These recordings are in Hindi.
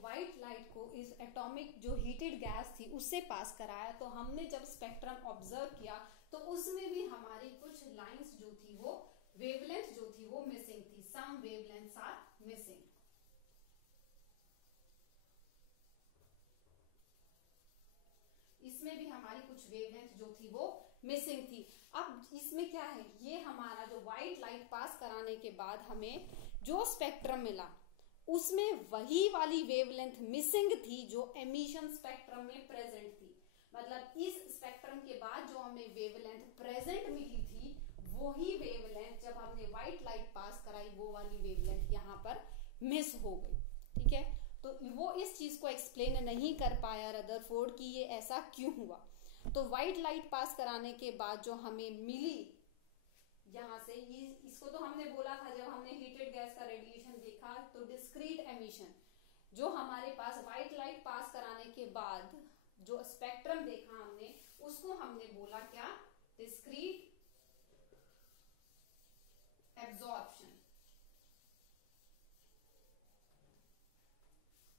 व्हाइट लाइट को इस एटॉमिक जो हीटेड गैस थी उससे पास कराया, तो हमने जब स्पेक्ट्रम ऑब्जर्व किया तो उसमें भी हमारी कुछ लाइंस जो थी वो वेवलेंथ जो थी वो मिसिंग थी, सम वेवलेंथ्स आर मिसिंग। इसमें भी हमारी कुछ वेवलेंथ जो थी वो मिसिंग थी। अब इसमें क्या है, ये हमारा जो व्हाइट लाइट पास कराने के बाद हमें जो स्पेक्ट्रम मिला उसमें वही वाली वेवलेंथ मिसिंग थी जो एमिशन स्पेक्ट्रम में प्रेजेंट थी। मतलब इस स्पेक्ट्रम के बाद जो हमें वेवलेंथ प्रेजेंट मिली थी वही वेवलेंथ जब हमने व्हाइट लाइट पास कराई वो वाली वेवलेंथ यहाँ पर मिस हो गई। ठीक है, तो वो इस चीज को एक्सप्लेन नहीं कर पाया रदरफोर्ड कि ये ऐसा क्यों हुआ। तो व्हाइट लाइट पास कराने के बाद जो हमें मिली यहाँ से, इसको तो हमने बोला था जब हमने हीटेड गैस का रेडिएशन देखा तो डिस्क्रीट एमिशन, जो हमारे पास व्हाइट लाइट पास कराने के बाद जो स्पेक्ट्रम देखा हमने उसको हमने बोला क्या, डिस्क्रीट एब्जॉर्प्शन।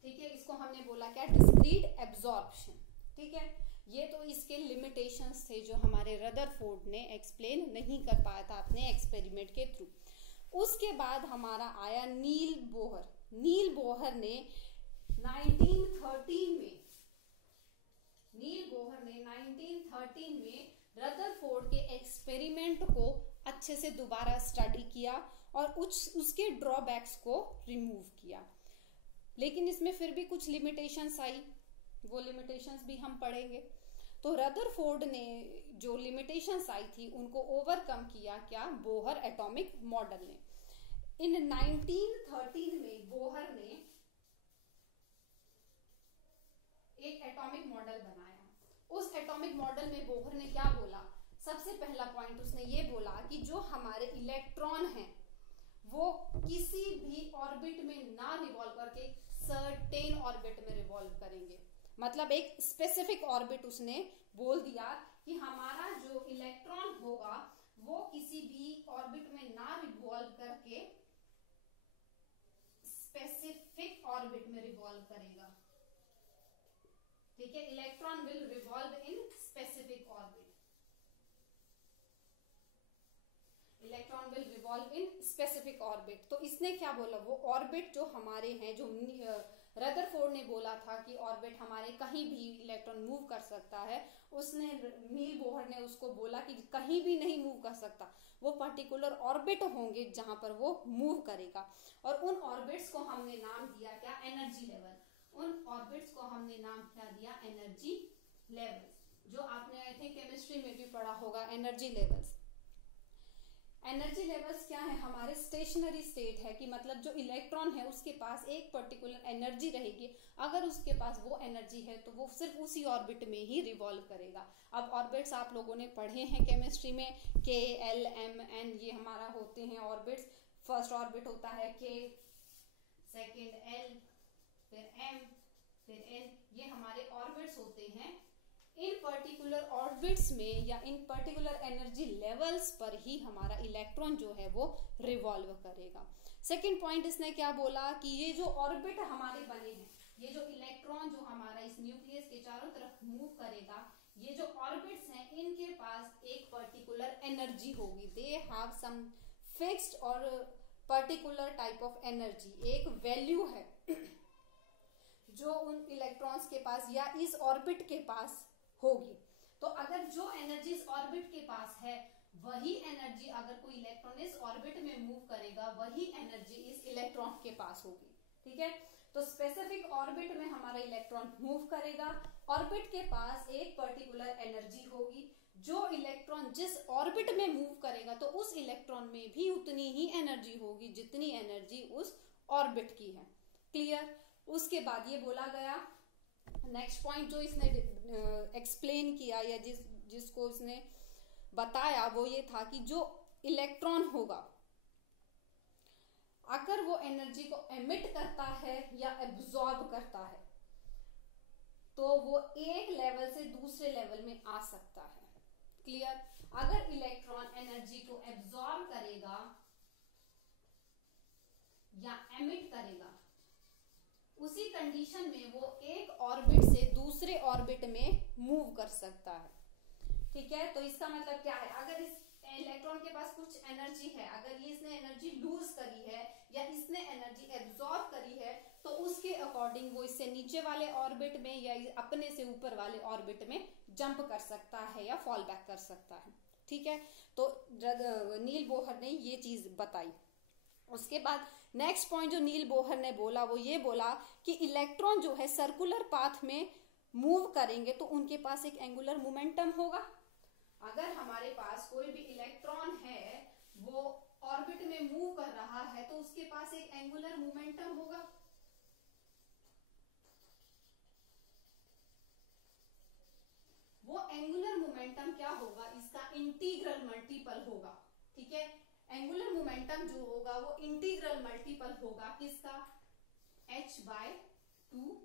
ठीक है, इसको हमने बोला क्या, डिस्क्रीट एब्जॉर्प्शन। ठीक है, ये तो इसके लिमिटेशंस थे जो हमारे रदरफोर्ड ने एक्सप्लेन नहीं कर पाया था अपने एक्सपेरिमेंट के थ्रू। उसके बाद हमारा आया नील बोहर। नील बोहर ने 1913 में रदरफोर्ड के एक्सपेरिमेंट को अच्छे से दोबारा स्टडी किया और उसके ड्रॉबैक्स को रिमूव किया। लेकिन इसमें फिर भी कुछ लिमिटेशंस आई, वो लिमिटेशंस भी हम पढ़ेंगे। तो रदरफोर्ड ने जो लिमिटेशंस आई थी उनको ओवरकम किया क्या, बोहर एटॉमिक मॉडल ने। इन 1913 में बोहर ने एक एटॉमिक मॉडल बनाया। उस एटॉमिक मॉडल में बोहर ने क्या बोला, सबसे पहला पॉइंट उसने ये बोला कि जो हमारे इलेक्ट्रॉन हैं वो किसी भी ऑर्बिट में ना रिवॉल्व करके सर्टेन ऑर्बिट में रिवॉल्व करेंगे। मतलब एक स्पेसिफिक ऑर्बिट उसने बोल दिया कि हमारा जो इलेक्ट्रॉन होगा वो किसी भी ऑर्बिट में ना रिवॉल्व करके स्पेसिफिक ऑर्बिट में रिवॉल्व करेगा। ठीक है, electron will revolve in specific orbit. Electron will revolve in specific orbit. तो इसने क्या बोला, वो ऑर्बिट जो हमारे हैं, जो रदरफोर्ड ने बोला था कि ऑर्बिट हमारे कहीं भी इलेक्ट्रॉन मूव कर सकता है, उसने नील बोहर ने उसको बोला कि कहीं भी नहीं मूव कर सकता, वो पर्टिकुलर ऑर्बिट होंगे जहां पर वो मूव करेगा। और उन ऑर्बिट्स को हमने नाम दिया क्या, एनर्जी लेवल। उन ऑर्बिट्स को हमने नाम क्या दिया, एनर्जी लेवल्स, जो आपने आई थिंक केमिस्ट्री में भी पढ़ा होगा, एनर्जी लेवल्स। एनर्जी लेवल्स क्या है, हमारे स्टेशनरी स्टेट है कि मतलब जो इलेक्ट्रॉन है उसके पास एक पर्टिकुलर एनर्जी रहेगी। अगर उसके पास वो एनर्जी है तो वो सिर्फ उसी ऑर्बिट में ही रिवॉल्व करेगा। अब ऑर्बिट्स आप लोगों ने पढ़े हैं केमिस्ट्री में, के, एल, एम, एन, ये हमारा होते हैं ऑर्बिट्स। फर्स्ट ऑर्बिट होता है के, सेकेंड एल, फिर एम, फिर एन, ये हमारे ऑर्बिट्स होते हैं। इन पर्टिकुलर ऑर्बिट्स में या इन पर्टिकुलर एनर्जी लेवल्स पर ही हमारा इलेक्ट्रॉन जो है वो रिवॉल्व करेगा। सेकंड पॉइंट इसने क्या बोला कि ये जो ऑर्बिट हमारे बने हैं, ये जो इलेक्ट्रॉन जो हमारा इस न्यूक्लियस के चारों तरफ मूव करेगा, ये जो ऑर्बिट्स हैं इनके पास एक पर्टिकुलर एनर्जी होगी। दे हैव सम फिक्स्ड और पर्टिकुलर टाइप ऑफ एनर्जी, एक वैल्यू है जो उन इलेक्ट्रॉन्स के पास या इस ऑर्बिट के पास होगी। तो अगर जो एनर्जी इस ऑर्बिट के पास है वही एनर्जी अगर कोई इलेक्ट्रॉन इस ऑर्बिट में मूव करेगा वही एनर्जी इस इलेक्ट्रॉन के पास होगी। ठीक है, तो स्पेसिफिक ऑर्बिट में हमारा इलेक्ट्रॉन मूव करेगा, ऑर्बिट के पास एक पर्टिकुलर एनर्जी होगी। जो इलेक्ट्रॉन जिस ऑर्बिट में मूव करेगा तो उस इलेक्ट्रॉन में भी उतनी ही एनर्जी होगी जितनी एनर्जी उस ऑर्बिट की है। क्लियर। उसके बाद ये बोला गया, नेक्स्ट पॉइंट जो इसने एक्सप्लेन किया या जिसको इसने बताया वो ये था कि जो इलेक्ट्रॉन होगा अगर वो एनर्जी को एमिट करता है या एब्जॉर्ब करता है तो वो एक लेवल से दूसरे लेवल में आ सकता है। क्लियर। अगर इलेक्ट्रॉन एनर्जी को एब्जॉर्ब करेगा या एमिट करेगा उसी कंडीशन में वो एक ऑर्बिट से दूसरे ऑर्बिट में मूव कर सकता है। ठीक है, तो इसका मतलब क्या है, अगर इस इलेक्ट्रॉन के पास कुछ एनर्जी है, अगर ये इसने एनर्जी लूज करी है या इसने एनर्जी एब्जॉर्ब करी है, तो उसके अकॉर्डिंग वो इससे नीचे वाले ऑर्बिट में या अपने से ऊपर वाले ऑर्बिट में जंप कर सकता है या फॉल बैक कर सकता है। ठीक है, तो नील बोहर ने ये चीज बताई। उसके बाद नेक्स्ट पॉइंट जो नील बोहर ने बोला वो ये बोला कि इलेक्ट्रॉन जो है सर्कुलर पाथ में मूव करेंगे तो उनके पास एक एंगुलर मोमेंटम होगा। अगर हमारे पास कोई भी इलेक्ट्रॉन है वो ऑर्बिट में मूव कर रहा है तो उसके पास एक एंगुलर मोमेंटम होगा। वो एंगुलर मोमेंटम क्या होगा, इसका इंटीग्रल मल्टीपल होगा। ठीक है, एंगुलर मोमेंटम जो होगा वो इंटीग्रल मल्टीपल होगा किसका, h/2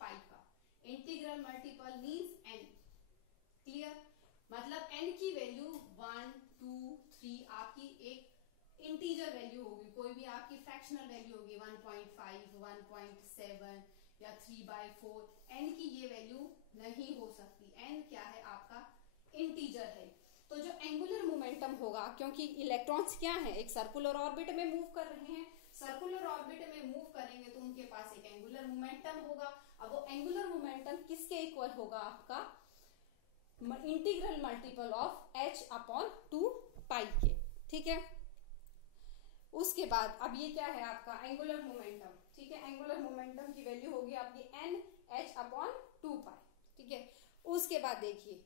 पाई का। Integral multiple means n। Clear, मतलब n की वैल्यू 1, 2, 3 आपकी एक इंटीजर वैल्यू होगी, कोई भी आपकी फ्रैक्शनल वैल्यू होगी 1.5, 1.7 या 3/4। n की ये वैल्यू नहीं हो सकती। n क्या है, आपका इंटीजर है। तो जो एंगुलर मोमेंटम होगा, क्योंकि इलेक्ट्रॉन्स क्या है, एक सर्कुलर ऑर्बिट में मूव कर रहे हैं, सर्कुलर ऑर्बिट में मूव करेंगे तो उनके पास एक एंगुलर मोमेंटम होगा। अब वो एंगुलर मोमेंटम किसके इक्वल होगा, आपका इंटीग्रल मल्टीपल ऑफ h/2 पाई के। ठीक है, उसके बाद अब ये क्या है आपका एंगुलर मोमेंटम। ठीक है, एंगुलर मोमेंटम की वैल्यू होगी आपकी n h/2 पाई। ठीक है, उसके बाद देखिए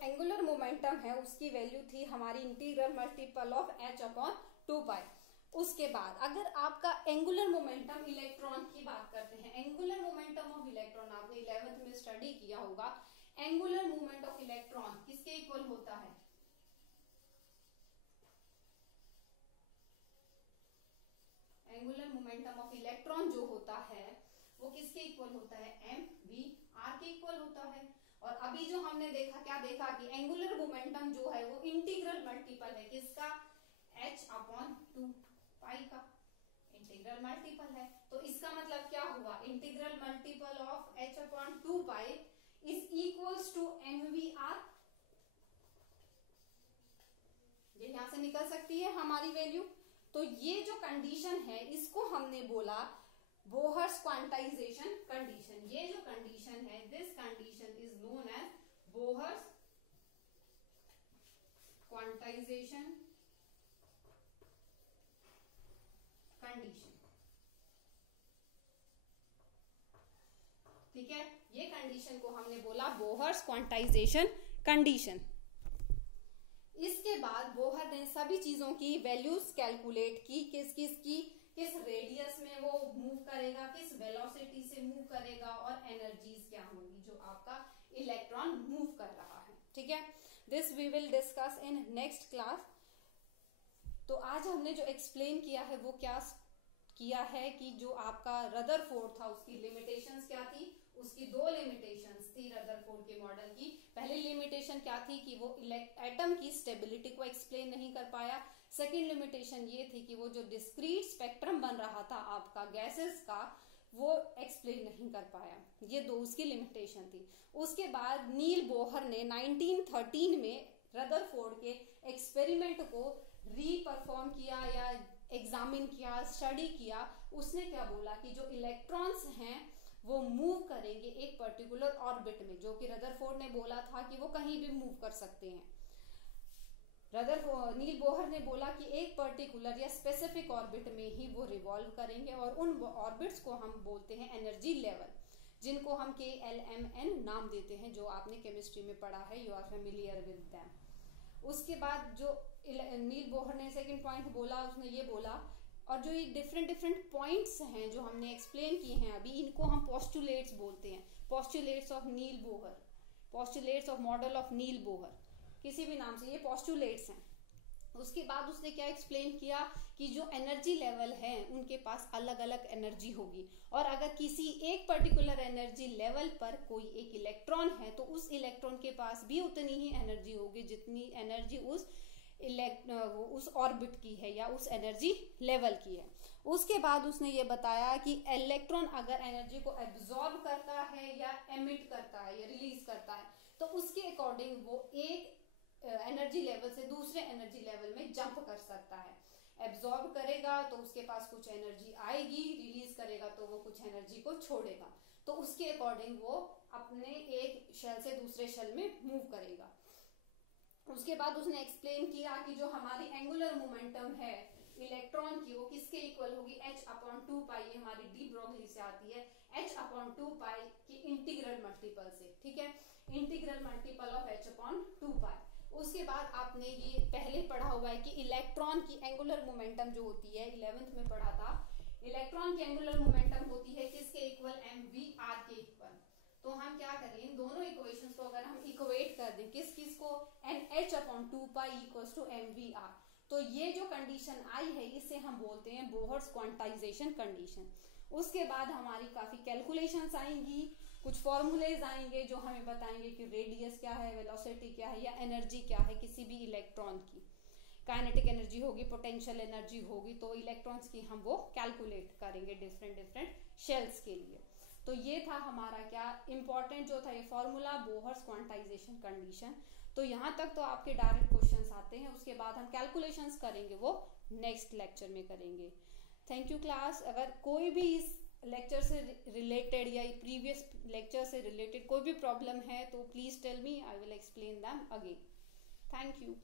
एंगुलर मोमेंटम है उसकी वैल्यू थी हमारी इंटीग्रल मल्टीपल ऑफ h/2 पाई। उसके बाद अगर आपका एंगुलर मोमेंटम इलेक्ट्रॉन की बात करते हैं, एंगुलर मोमेंटम ऑफ इलेक्ट्रॉन आपने 11th में स्टडी किया होगा। एंगुलर मूवमेंट ऑफ इलेक्ट्रॉन किसके इक्वल होता है, एंगुलर मोमेंटम ऑफ इलेक्ट्रॉन जो होता है वो किसके इक्वल होता है, mv/r के इक्वल होता है। और अभी जो हमने देखा, क्या देखा कि एंगुलर मोमेंटम जो है वो इंटीग्रल मल्टीपल है किसका, h/2 पाई का इंटीग्रल मल्टीपल है। तो इसका मतलब क्या हुआ, integral multiple of h/2 pi is equals to mv/r। ये यहां से निकल सकती है हमारी वैल्यू। तो ये जो कंडीशन है इसको हमने बोला बोहर्स क्वांटाइजेशन कंडीशन। ये जो कंडीशन है, this condition is known as Bohr's quantization condition. ठीक है, ये कंडीशन को हमने बोला बोहर्स क्वांटाइजेशन कंडीशन। इसके बाद बोहर ने सभी चीजों की वैल्यूज कैलकुलेट की, किस रेडियस में वो मूव करेगा, किस वेलोसिटी से मूव करेगा और एनर्जीज क्या होंगी जो आपका इलेक्ट्रॉन मूव कर रहा है। ठीक है, this we will discuss in next class. तो आज हमने जो एक्सप्लेन किया है वो क्या किया है कि जो आपका रदरफोर्ड था उसकी लिमिटेशंस क्या थी, उसकी दो लिमिटेशंस थी रदरफोर्ड के मॉडल की। पहली लिमिटेशन क्या थी कि वो एटम की स्टेबिलिटी को एक्सप्लेन नहीं कर पाया। सेकेंड लिमिटेशन ये थी कि वो जो डिस्क्रीट स्पेक्ट्रम बन रहा था आपका गैसेस का वो एक्सप्लेन नहीं कर पाया। ये दो उसकी लिमिटेशन थी। उसके बाद नील बोहर ने 1913 में रदरफोर्ड के एक्सपेरिमेंट को रीपरफॉर्म किया या एग्जामिन किया, स्टडी किया। उसने क्या बोला कि जो इलेक्ट्रॉन्स हैं वो मूव करेंगे एक पर्टिकुलर ऑर्बिट में, जो कि रदरफोर्ड ने बोला था कि वो कहीं भी मूव कर सकते हैं। नील बोहर ने बोला कि एक पर्टिकुलर या स्पेसिफिक ऑर्बिट में ही वो रिवॉल्व करेंगे और उन ऑर्बिट्स को हम बोलते हैं एनर्जी लेवल, जिनको हम KLMN नाम देते हैं, जो आपने केमिस्ट्री में पढ़ा है, you are familiar with them. उसके बाद जो नील बोहर ने सेकंड पॉइंट बोला, उसने ये बोला और जो ये डिफरेंट पॉइंट्स हैं जो हमने एक्सप्लेन किए हैं अभी, इनको हम पोस्टुलेट्स बोलते हैं, postulates of Niels Bohr, postulates of model of Niels Bohr, किसी भी नाम से ये पोस्टुलेट्स हैं। उसके बाद उसने क्या एक्सप्लेन किया कि जो एनर्जी लेवल है उनके पास अलग अलग एनर्जी होगी, और अगर किसी एक पर्टिकुलर एनर्जी लेवल पर कोई एक इलेक्ट्रॉन है तो उस इलेक्ट्रॉन के पास भी उतनी ही एनर्जी होगी जितनी एनर्जी उस ऑर्बिट की है या उस एनर्जी लेवल की है। उसके बाद उसने ये बताया कि इलेक्ट्रॉन अगर एनर्जी को एब्जॉर्ब करता है या एमिट करता है या रिलीज करता है तो उसके अकॉर्डिंग वो एक एनर्जी लेवल से दूसरे एनर्जी लेवल में जंप कर सकता है। एब्जॉर्ब करेगा तो उसके पास कुछ एनर्जी आएगी, रिलीज करेगा तो वो कुछ एनर्जी को छोड़ेगा, तो उसके अकॉर्डिंग वो अपने एक शेल से दूसरे शेल में मूव करेगा। उसके बाद उसने एक्सप्लेन किया कि जो हमारी एंगुलर मोमेंटम है इलेक्ट्रॉन की वो किसके इक्वल होगी, h/2π, ये हमारी डी ब्रोगली से आती है, h/2π की इंटीग्रल मल्टीपल से, ठीक है, इंटीग्रल मल्टीपल ऑफ h/2π। उसके बाद आपने ये पहले पढ़ा हुआ है कि इलेक्ट्रॉन की एंगुलर मोमेंटम जो होती है 11th में पढ़ा था, इलेक्ट्रॉन की एंगुलर मोमेंटम होती है किसके इक्वल, mvr के इक्वल। तो हम क्या करें, इन दोनों इक्वेशंस को अगर हम इक्वेट कर दें किस को, nh/2π = mvr, तो ये जो कंडीशन आई है इसे हम बोलते हैं बोहर्स क्वांटाइजेशन कंडीशन। उसके बाद हमारी काफी कैलकुलेशंस आएंगी, कुछ फॉर्मूलेज आएंगे जो हमें बताएंगे कि रेडियस क्या है, वेलोसिटी क्या है या एनर्जी क्या है किसी भी इलेक्ट्रॉन की, काइनेटिक एनर्जी होगी, पोटेंशियल एनर्जी होगी, तो इलेक्ट्रॉन्स की हम वो कैलकुलेट करेंगे डिफरेंट शेल्स के लिए। तो ये था हमारा क्या इम्पोर्टेंट जो था ये फॉर्मूला, बोहर्स क्वांटाइजेशन कंडीशन। तो यहाँ तक तो आपके डायरेक्ट क्वेश्चंस आते हैं, उसके बाद हम कैलकुलेशंस करेंगे वो नेक्स्ट लेक्चर में करेंगे। Thank you class. अगर कोई भी इस लेक्चर से रिलेटेड या प्रीवियस लेक्चर से रिलेटेड कोई भी प्रॉब्लम है तो please tell me, I will explain them again. Thank you.